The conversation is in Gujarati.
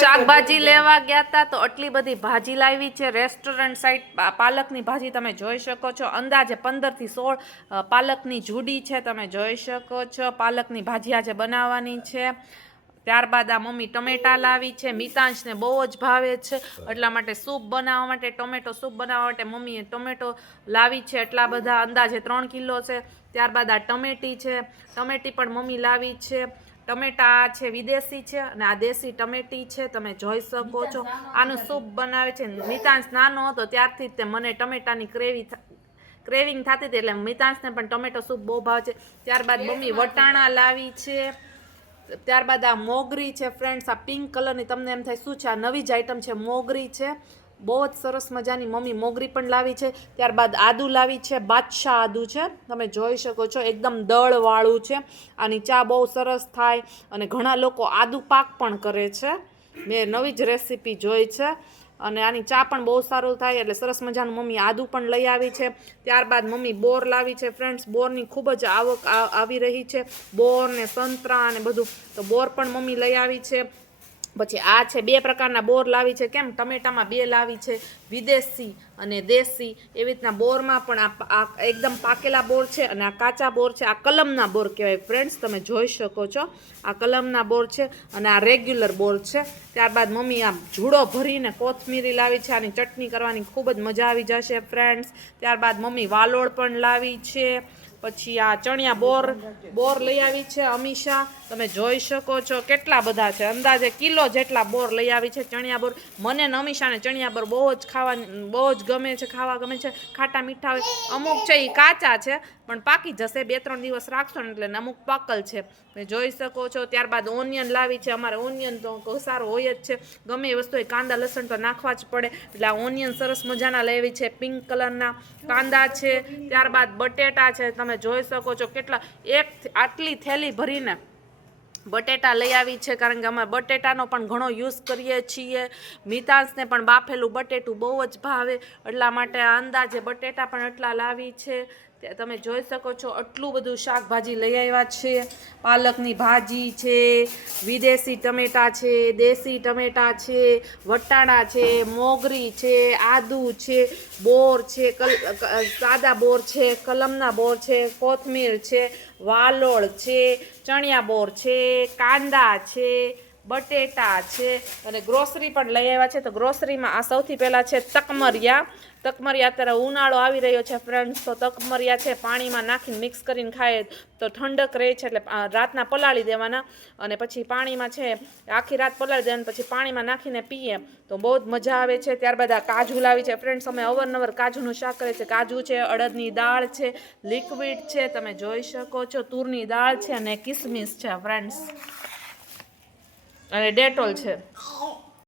શાકભાજી લેવા ગયા હતા તો આટલી બધી ભાજી લાવી છે રેસ્ટોરન્ટ સાઈડ પાલકની ભાજી તમે જોઈ શકો છો અંદાજે 15 થી 16 પાલકની જુડી છે તમે જોઈ શકો છો પાલકની ભાજી આજે બનાવવાની છે ત્યારબાદ આ મમ્મી ટમેટા લાવી છે મિતાંશને બહુ જ ભાવે છે એટલા માટે સૂપ બનાવવા માટે ટોમેટો સૂપ બનાવવા માટે મમ્મીએ ટોમેટો લાવી છે એટલા બધા અંદાજે 3 કિલો છે ત્યારબાદ આ ટમેટી છે ટમેટી પણ મમ્મી લાવી છે ટમેટા છે વિદેશી છે અને આ દેશી ટમેટી છે તમે જોઈ શકો છો આનું સૂપ બનાવે છે મિતાંશ નાનો હતો ત્યારથી તે મને ટમેટાની ક્રેવિંગ થતી હતી એટલે મિતાંશને પણ ટમેટો સૂપ બહુ ભાવે છે ત્યારબાદ મમ્મી વટાણા લાવી છે ત્યારબાદ આ મોગરી છે ફ્રેન્ડ્સ આ પિંક કલરની તમને એમ થાય શું છે આ નવી જ આઈટમ છે મોગરી છે બહુ જ સરસ મજાની મમ્મી મોગરી પણ લાવી છે ત્યારબાદ આદુ લાવી છે બાદશાહ આદુ છે તમે જોઈ શકો છો એકદમ દળવાળું છે આની ચા બહુ સરસ થાય અને ઘણા લોકો આદુ પાક પણ કરે છે મેં નવી જ રેસીપી જોઈ છે અને આની ચા પણ બહુ સારું થાય એટલે સરસ મજાનું મમ્મી આદુ પણ લઈ આવી છે ત્યારબાદ મમ્મી બોર લાવી છે ફ્રેન્ડ્સ બોરની ખૂબ જ આવક આવી રહી છે બોર ને સંતરા અને બધું તો બોર પણ મમ્મી લઈ આવી છે પછી આ છે 2 પ્રકારના બોર લાવી છે કેમ ટમેટામાં 2 લાવી છે વિદેશી અને દેશી એવી રીતના બોરમાં પણ આ એકદમ પાકેલા બોર છે અને આ કાચા બોર છે આ કલમના બોર કહેવાય ફ્રેન્ડ્સ તમે જોઈ શકો છો આ કલમના બોર છે અને આ રેગ્યુલર બોર છે ત્યારબાદ મમ્મી આ જુડો ભરીને કોથમીરી લાવી છે આની ચટણી કરવાની ખૂબ જ મજા આવી જશે ફ્રેન્ડ્સ ત્યારબાદ મમ્મી વાલોળ પણ લાવી છે પછી આ ચણિયા બોર લઈ આવી છે અમીષા તમે જોઈ શકો છો કેટલા બધા છે અંદાજે કિલો જેટલા બોર લઈ આવી છે ચણિયા બોર મને ને અમીષાને ચણિયા બોર બહુ જ ગમે છે ખાવા ગમે છે ખાટા મીઠા હોય અમુક છે એ કાચા છે પણ પાકી જશે 2-3 દિવસ રાખશો ને એટલે અમુક પાકલ છે તમે જોઈ શકો છો ત્યારબાદ ઓનિયન લાવી છે અમારે ઓનિયન તો સારું હોય જ છે ગમે એ વસ્તુ હોય કાંદા લસણ તો નાખવા જ પડે એટલે આ ઓનિયન સરસ મજાના લેવી છે પિંક કલરના કાંદા છે ત્યારબાદ બટેટા છે તમે જોઈ શકો છો કેટલા આટલી થેલી ભરીને બટેટા લઈ આવી છે કારણ કે અમે બટેટાનો પણ ઘણો યુઝ કરીએ છીએ મિતાંશને પણ બાફેલું બટેટું બહુ જ ભાવે એટલા માટે અંદાજે બટેટા પણ એટલા લાવી છે તમે જોઈ શકો છો આટલું બધું શાકભાજી લઈ આવ્યા છે પાલકની ભાજી છે વિદેશી ટમેટા છે દેશી ટમેટા છે વટાણા છે મોગરી છે આદુ છે બોર છે સાદા બોર છે કલમના બોર છે કોથમીર છે વાલોળ છે ચણિયા બોર છે કાંદા છે બટેટા છે અને ગ્રોસરી પણ લઈ આવ્યા છે તો ગ્રોસરીમાં આ સૌથી પહેલાં છે તકમરિયા અત્યારે ઉનાળો આવી રહ્યો છે ફ્રેન્ડ્સ તો તકમરિયા છે પાણીમાં નાખીને મિક્સ કરીને ખાય તો ઠંડક રહે છે એટલે રાતના પલાળી દેવાના અને પછી પાણીમાં છે આખી રાત પલાળી દેવાના પછી પાણીમાં નાખીને પીએ તો બહુ જ મજા આવે છે ત્યારબાદ આ કાજુ લાવી છે ફ્રેન્ડ્સ અમે અવારનવાર કાજુનું શાક કરે છે કાજુ છે અડદની દાળ છે લિક્વિડ છે તમે જોઈ શકો છો તુરની દાળ છે અને કિસમિસ છે ફ્રેન્ડ્સ અને ડેટોલ છે